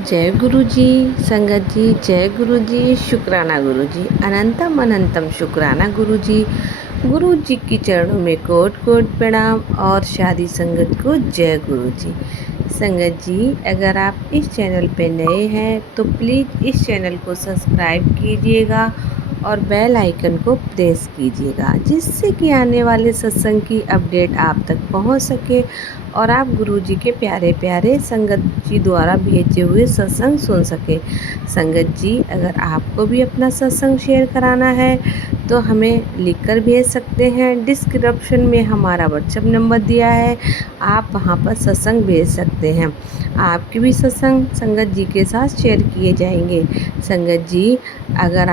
जय गुरु जी। संगत जी, जय गुरु जी। शुक्राना गुरु जी, अनंतम अनंतम शुक्राना गुरु जी। गुरु जी की चरणों में कोट कोट प्रणाम और शादी संगत को जय गुरु जी। संगत जी, अगर आप इस चैनल पे नए हैं तो प्लीज़ इस चैनल को सब्सक्राइब कीजिएगा और बेल आइकन को प्रेस कीजिएगा, जिससे कि आने वाले सत्संग की अपडेट आप तक पहुंच सके और आप गुरुजी के प्यारे प्यारे संगत जी द्वारा भेजे हुए सत्संग सुन सके। संगत जी, अगर आपको भी अपना सत्संग शेयर कराना है तो हमें लिखकर भेज सकते हैं। डिस्क्रिप्शन में हमारा व्हाट्सएप नंबर दिया है, आप वहां पर सत्संग भेज सकते हैं। आपके भी सत्संग संगत जी के साथ शेयर किए जाएंगे। संगत जी, अगर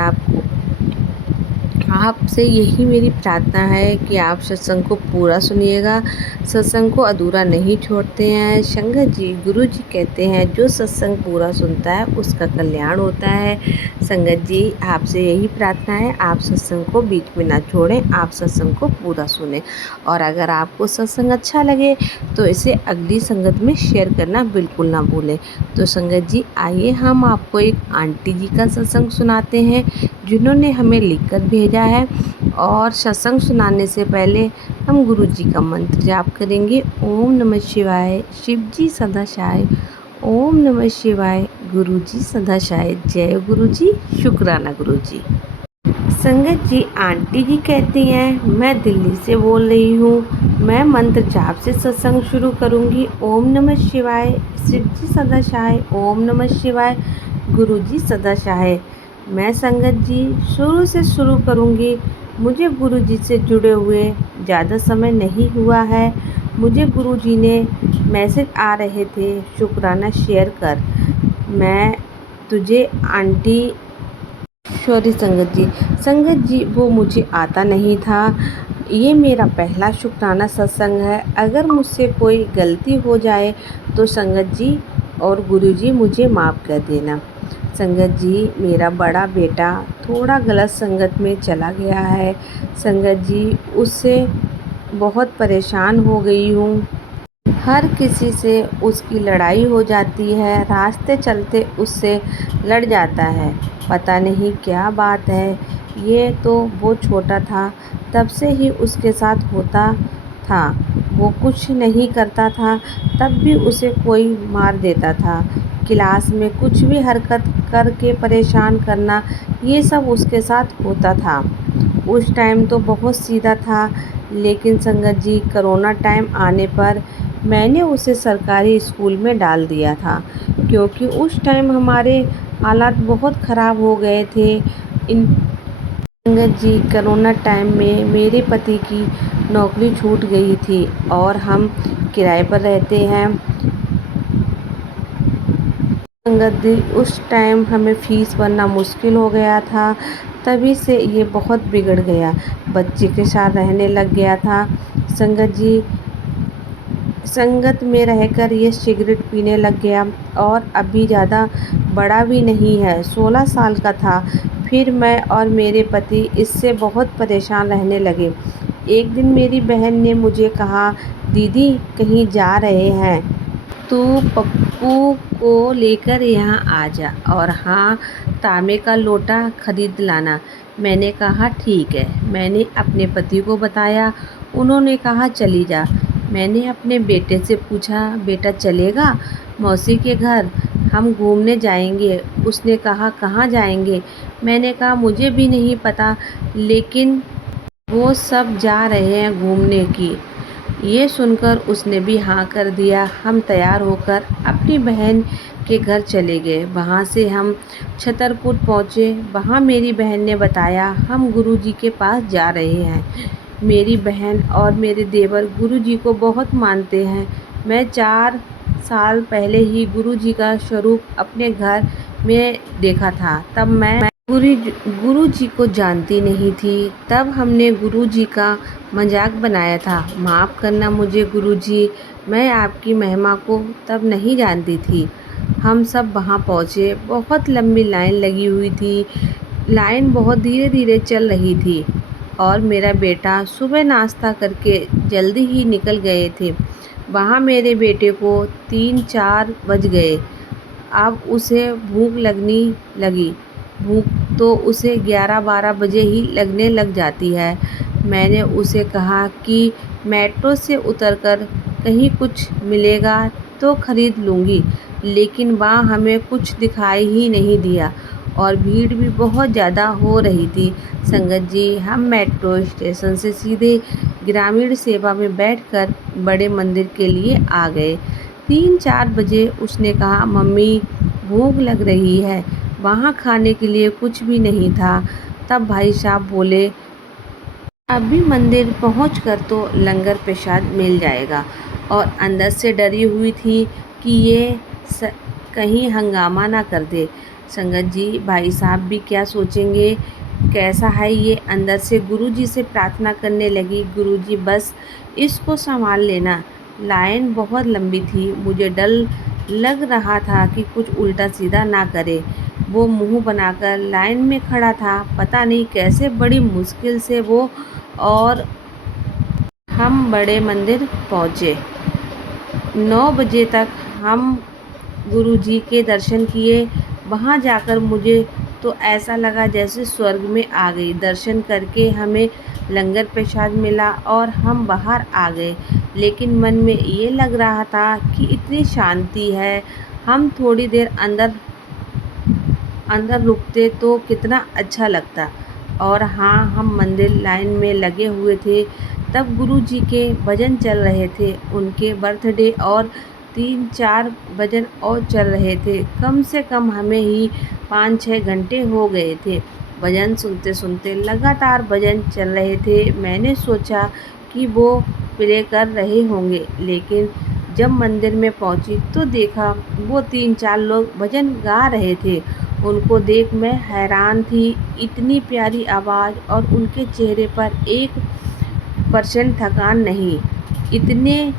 आपसे यही मेरी प्रार्थना है कि आप सत्संग को पूरा सुनिएगा, सत्संग को अधूरा नहीं छोड़ते हैं। संगत जी, गुरु जी कहते हैं जो सत्संग पूरा सुनता है उसका कल्याण होता है। संगत जी, आपसे यही प्रार्थना है, आप सत्संग को बीच में ना छोड़ें, आप सत्संग को पूरा सुने। और अगर आपको सत्संग अच्छा लगे तो इसे अगली संगत में शेयर करना बिल्कुल ना भूलें। तो संगत जी, आइए हम आपको एक आंटी जी का सत्संग सुनाते हैं जिन्होंने हमें लिखकर भेजा है। और सत्संग सुनाने से पहले हम गुरु जी का मंत्र जाप करेंगे। ओम नमः शिवाय, शिव जी सदा सहाय। ओम नमः शिवाय, गुरु जी सदा सहाय। जय गुरु जी, शुक्राना गुरु जी। संगत जी, आंटी जी कहती हैं मैं दिल्ली से बोल रही हूँ, मैं मंत्र जाप से सत्संग शुरू करूँगी। ओम नमः शिवाय, शिव जी सदा सहाय। ओम नमः शिवाय, गुरु जी सदा सहाय। मैं संगत जी शुरू से शुरू करूँगी। मुझे गुरु जी से जुड़े हुए ज़्यादा समय नहीं हुआ है। मुझे गुरु जी ने मैसेज आ रहे थे, शुक्राना शेयर कर। मैं तुझे आंटी सॉरी संगत जी वो मुझे आता नहीं था। ये मेरा पहला शुक्राना सत्संग है। अगर मुझसे कोई गलती हो जाए तो संगत जी और गुरु जी मुझे माफ़ कर देना। संगत जी, मेरा बड़ा बेटा थोड़ा गलत संगत में चला गया है। संगत जी, उससे बहुत परेशान हो गई हूँ। हर किसी से उसकी लड़ाई हो जाती है, रास्ते चलते उससे लड़ जाता है। पता नहीं क्या बात है। ये तो वो छोटा था तब से ही उसके साथ होता था। वो कुछ नहीं करता था तब भी उसे कोई मार देता था। क्लास में कुछ भी हरकत करके परेशान करना, ये सब उसके साथ होता था। उस टाइम तो बहुत सीधा था, लेकिन संगत जी कोरोना टाइम आने पर मैंने उसे सरकारी स्कूल में डाल दिया था, क्योंकि उस टाइम हमारे हालात बहुत ख़राब हो गए थे। इन संगत जी, कोरोना टाइम में मेरे पति की नौकरी छूट गई थी और हम किराए पर रहते हैं। संगत जी, उस टाइम हमें फ़ीस भरना मुश्किल हो गया था, तभी से ये बहुत बिगड़ गया, बच्चे के साथ रहने लग गया था। संगत जी, संगत में रहकर ये सिगरेट पीने लग गया और अभी ज़्यादा बड़ा भी नहीं है, 16 साल का था। फिर मैं और मेरे पति इससे बहुत परेशान रहने लगे। एक दिन मेरी बहन ने मुझे कहा, दीदी कहीं जा रहे हैं तो पप्पू को लेकर यहाँ आ जा और हाँ, तांबे का लोटा खरीद लाना। मैंने कहा ठीक है। मैंने अपने पति को बताया, उन्होंने कहा चली जा। मैंने अपने बेटे से पूछा, बेटा चलेगा मौसी के घर, हम घूमने जाएंगे। उसने कहा कहाँ जाएंगे। मैंने कहा मुझे भी नहीं पता, लेकिन वो सब जा रहे हैं घूमने की। ये सुनकर उसने भी हाँ कर दिया। हम तैयार होकर अपनी बहन के घर चले गए। वहाँ से हम छतरपुर पहुँचे। वहाँ मेरी बहन ने बताया हम गुरुजी के पास जा रहे हैं। मेरी बहन और मेरे देवर गुरुजी को बहुत मानते हैं। मैं 4 साल पहले ही गुरुजी का स्वरूप अपने घर में देखा था। तब मैं गुरुजी को जानती नहीं थी। तब हमने गुरुजी का मजाक बनाया था। माफ़ करना मुझे गुरुजी, मैं आपकी महिमा को तब नहीं जानती थी। हम सब वहाँ पहुँचे। बहुत लंबी लाइन लगी हुई थी। लाइन बहुत धीरे धीरे चल रही थी और मेरा बेटा सुबह नाश्ता करके जल्दी ही निकल गए थे। वहाँ मेरे बेटे को 3-4 बज गए। अब उसे भूख लगने लगी। भूख तो उसे 11-12 बजे ही लगने लग जाती है। मैंने उसे कहा कि मेट्रो से उतरकर कहीं कुछ मिलेगा तो खरीद लूँगी, लेकिन वहाँ हमें कुछ दिखाई ही नहीं दिया और भीड़ भी बहुत ज़्यादा हो रही थी। संगत जी, हम मेट्रो स्टेशन से सीधे ग्रामीण सेवा में बैठकर बड़े मंदिर के लिए आ गए। 3-4 बजे उसने कहा, मम्मी भूख लग रही है। वहाँ खाने के लिए कुछ भी नहीं था। तब भाई साहब बोले, अभी मंदिर पहुंचकर तो लंगर प्रसाद मिल जाएगा। और अंदर से डरी हुई थी कि ये कहीं हंगामा ना कर दे। संगत जी, भाई साहब भी क्या सोचेंगे, कैसा है ये। अंदर से गुरुजी से प्रार्थना करने लगी, गुरुजी बस इसको संभाल लेना। लाइन बहुत लंबी थी, मुझे डर लग रहा था कि कुछ उल्टा सीधा ना करे। वो मुंह बनाकर लाइन में खड़ा था, पता नहीं कैसे बड़ी मुश्किल से वो। और हम बड़े मंदिर पहुँचे। 9 बजे तक हम गुरुजी के दर्शन किए। वहाँ जाकर मुझे तो ऐसा लगा जैसे स्वर्ग में आ गई। दर्शन करके हमें लंगर प्रसाद मिला और हम बाहर आ गए, लेकिन मन में ये लग रहा था कि इतनी शांति है। हम थोड़ी देर अंदर अंदर रुकते तो कितना अच्छा लगता। और हाँ, हम मंदिर लाइन में लगे हुए थे, तब गुरुजी के भजन चल रहे थे। उनके बर्थडे और 3-4 भजन और चल रहे थे। कम से कम हमें ही 5-6 घंटे हो गए थे भजन सुनते सुनते। लगातार भजन चल रहे थे। मैंने सोचा कि वो प्रे कर रहे होंगे, लेकिन जब मंदिर में पहुंची तो देखा वो 3-4 लोग भजन गा रहे थे। उनको देख मैं हैरान थी, इतनी प्यारी आवाज़ और उनके चेहरे पर 1% थकान नहीं। इतने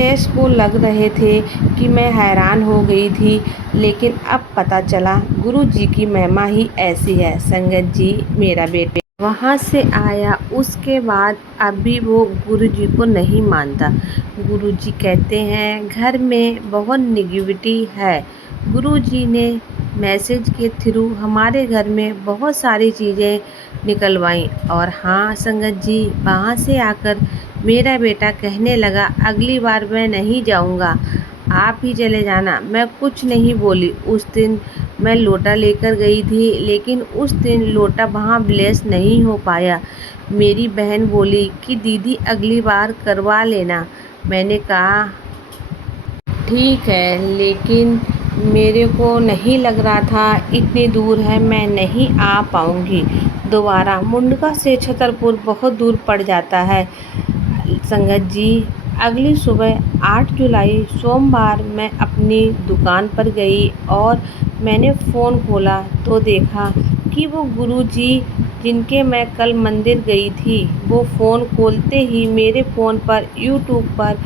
फ्रेश लग रहे थे कि मैं हैरान हो गई थी। लेकिन अब पता चला गुरुजी की महिमा ही ऐसी है। संगत जी, मेरा बेटा वहाँ से आया, उसके बाद अभी वो गुरुजी को नहीं मानता। गुरुजी कहते हैं घर में बहुत नेगेटिविटी है। गुरुजी ने मैसेज के थ्रू हमारे घर में बहुत सारी चीज़ें निकलवाई। और हाँ संगत जी, वहाँ से आकर मेरा बेटा कहने लगा, अगली बार मैं नहीं जाऊँगा, आप ही चले जाना। मैं कुछ नहीं बोली। उस दिन मैं लोटा लेकर गई थी, लेकिन उस दिन लोटा वहाँ ब्लेस नहीं हो पाया। मेरी बहन बोली कि दीदी अगली बार करवा लेना। मैंने कहा ठीक है, लेकिन मेरे को नहीं लग रहा था इतनी दूर है, मैं नहीं आ पाऊँगी दोबारा। मुंडका से छतरपुर बहुत दूर पड़ जाता है। संगत जी, अगली सुबह 8 जुलाई सोमवार मैं अपनी दुकान पर गई और मैंने फ़ोन खोला तो देखा कि वो गुरुजी जिनके मैं कल मंदिर गई थी, वो फ़ोन खोलते ही मेरे फ़ोन पर यूट्यूब पर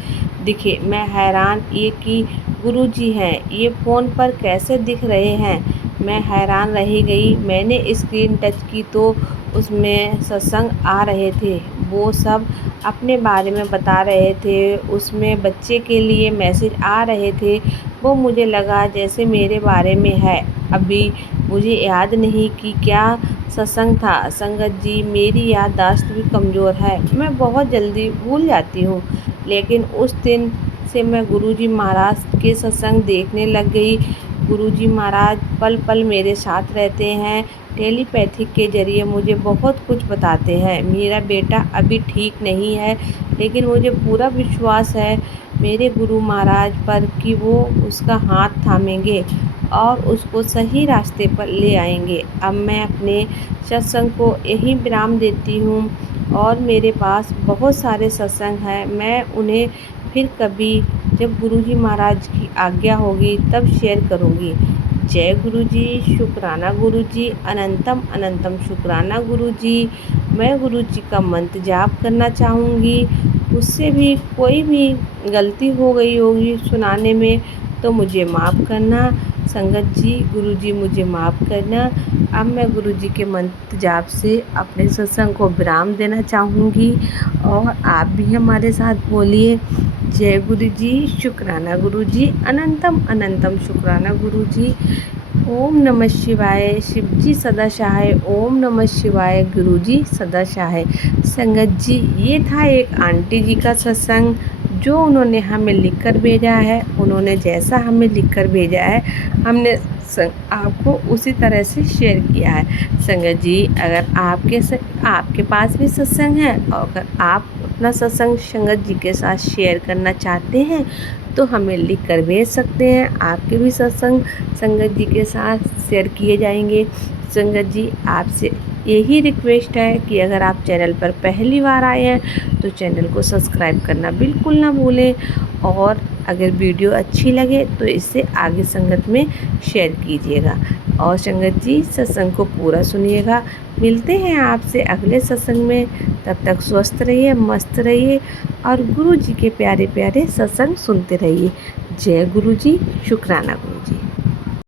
दिखे। मैं हैरान ये कि गुरुजी हैं, ये फ़ोन पर कैसे दिख रहे हैं। मैं हैरान रह गई। मैंने स्क्रीन टच की तो उसमें सत्संग आ रहे थे। वो सब अपने बारे में बता रहे थे, उसमें बच्चे के लिए मैसेज आ रहे थे। वो मुझे लगा जैसे मेरे बारे में है। अभी मुझे याद नहीं कि क्या सत्संग था। संगत जी, मेरी याददाश्त भी कमज़ोर है, मैं बहुत जल्दी भूल जाती हूँ। लेकिन उस दिन से मैं गुरुजी महाराज के सत्संग देखने लग गई। गुरुजी महाराज पल पल मेरे साथ रहते हैं, टेलीपैथिक के ज़रिए मुझे बहुत कुछ बताते हैं। मेरा बेटा अभी ठीक नहीं है, लेकिन मुझे पूरा विश्वास है मेरे गुरु महाराज पर कि वो उसका हाथ थामेंगे और उसको सही रास्ते पर ले आएंगे। अब मैं अपने सत्संग को यहीं विराम देती हूँ और मेरे पास बहुत सारे सत्संग हैं। मैं उन्हें फिर कभी जब गुरुजी महाराज की आज्ञा होगी तब शेयर करूँगी। जय गुरुजी, शुक्राना गुरुजी, अनंतम अनंतम शुक्राना गुरुजी। मैं गुरुजी का मंत्र जाप करना चाहूँगी। उससे भी कोई भी गलती हो गई होगी सुनाने में तो मुझे माफ़ करना। संगत जी, गुरुजी मुझे माफ़ करना। अब मैं गुरुजी के मंत्र जाप से अपने सत्संग को विराम देना चाहूँगी और आप भी हमारे साथ बोलिए, जय गुरु जी, शुक्राना गुरु जी, अनंतम अनंतम शुक्राना गुरु जी। ओम नमः शिवाय, शिव जी सदा सहाय। ओम नमः शिवाय, गुरु जी सदा सहाय। संगत जी, ये था एक आंटी जी का सत्संग जो उन्होंने हमें लिखकर भेजा है। उन्होंने जैसा हमें लिखकर भेजा है, हमने आपको उसी तरह से शेयर किया है। संगत जी, अगर आपके पास भी सत्संग है और अगर आप अपना सत्संग संगत जी के साथ शेयर करना चाहते हैं तो हमें लिख कर भेज सकते हैं। आपके भी सत्संग संगत जी के साथ शेयर किए जाएंगे। संगत जी, आपसे यही रिक्वेस्ट है कि अगर आप चैनल पर पहली बार आए हैं तो चैनल को सब्सक्राइब करना बिल्कुल ना भूलें, और अगर वीडियो अच्छी लगे तो इसे आगे संगत में शेयर कीजिएगा। और संगत जी, सत्संग को पूरा सुनिएगा। मिलते हैं आपसे अगले सत्संग में। तब तक स्वस्थ रहिए, मस्त रहिए और गुरु जी के प्यारे प्यारे सत्संग सुनते रहिए। जय गुरु जी, शुक्राना गुरु जी।